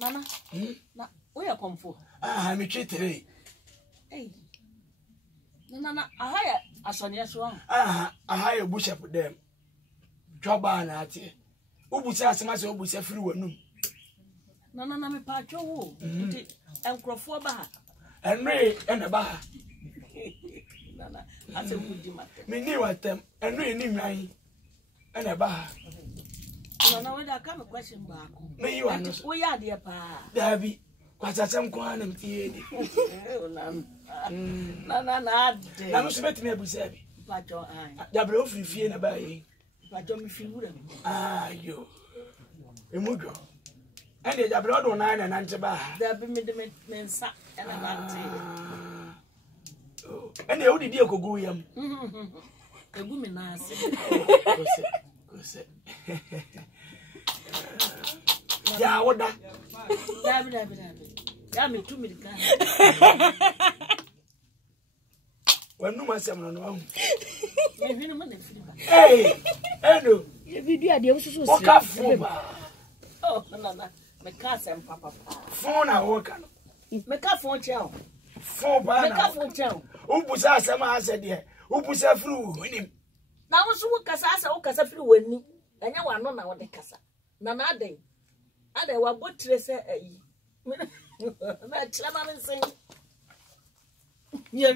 Nana. Na we are comfort. Me treat today. Hey. Nana, ahaya asonia so. Ahaya bush up them. Joba na ati. Ubusa asema se ubusa free wanum. Nana me pa twa wo. Nti enkrofo ba ha. Enre ena ba ha. Nana, ase wudi mate. Me ni watem. Enre ni nwan. Ena ba ha. Nana we da come question back. Me you anu. Wo ya de pa. Dabi. Kwasasem ko anam tie di. Nana na de. Na no so betime abusa bi. Pa twa ai. Dabre ofiri fie na ba yi. Pa twa me fi wura mi. Ayo. Emugo. Ande dabre odo na na nante ba. Dabi me de me nsa ena nante. Ande e wodi di ekogu yam. Egu me na ase. Kose. Ya woda. Dabi. Ya me tu me kan. Wanu masem no no. Me hwene mo na firi ba. Eno. Ye video ade wo susu. Oka fo ba. Oh, nana. Me ka sem papa. Fo na wo ka no. Me ka fo cheo. Fo ba na. Me ka fo cheo. Ubusa asem ase de. Ubusa firi wo nim. Na wo su wo kasa asa wo kasa firi wani. Anya wa no na wo de kasa. Na na aden. Aden wa botre se ayi. Na chama me sen. Yeah.